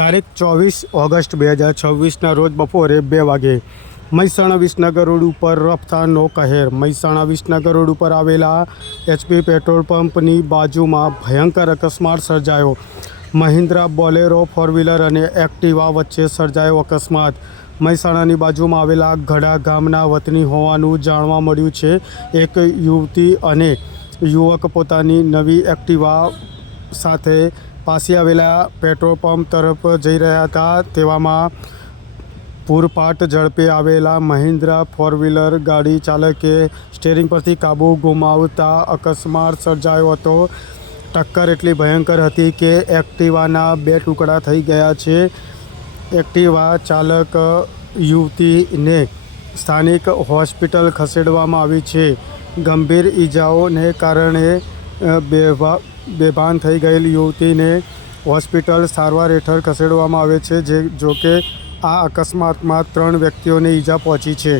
તારીખ 24 ઓગસ્ટ 2026ના રોજ બપોરે 2 વાગે મહેસાણા વિસનગર રોડ ઉપર રફતારનો કહેર. મહેસાણા વિસનગર રોડ ઉપર આવેલા HP પેટ્રોલ પંપની બાજુમાં ભયંકર અકસ્માત સર્જાયો. મહિન્દ્રા બોલેરો ફોર વ્હીલર અને એક્ટિવા વચ્ચે સર્જાયો અકસ્માત. મહેસાણાની બાજુમાં આવેલા ગઢા ગામના વતની હોવાનું જાણવા મળ્યું છે. એક યુવતી અને યુવક પોતાની નવી એક્ટિવા સાથે પાસે આવેલા પેટ્રોલ પંપ તરફ જઈ રહ્યા હતા. તેવામાં પૂરપાટ ઝડપે આવેલા મહિન્દ્રા ફોર વ્હીલર ગાડી ચાલકે સ્ટીયરિંગ પરથી કાબુ ગુમાવતા અકસ્માત સર્જાયો હતો. ટક્કર એટલી ભયંકર હતી કે એક્ટિવાના 2 ટુકડા થઈ ગયા છે. એક્ટિવા ચાલક યુવતીને સ્થાનિક હોસ્પિટલ ખસેડવામાં આવી છે. ગંભીર ઈજાઓને કારણે બેભાન થઈ ગયેલી યુવતીને હોસ્પિટલ સારવાર હેઠળ ખસેડવામાં આવે છે. જોકે આ અકસ્માતમાં 3 વ્યક્તિઓને ઈજા પહોંચી છે.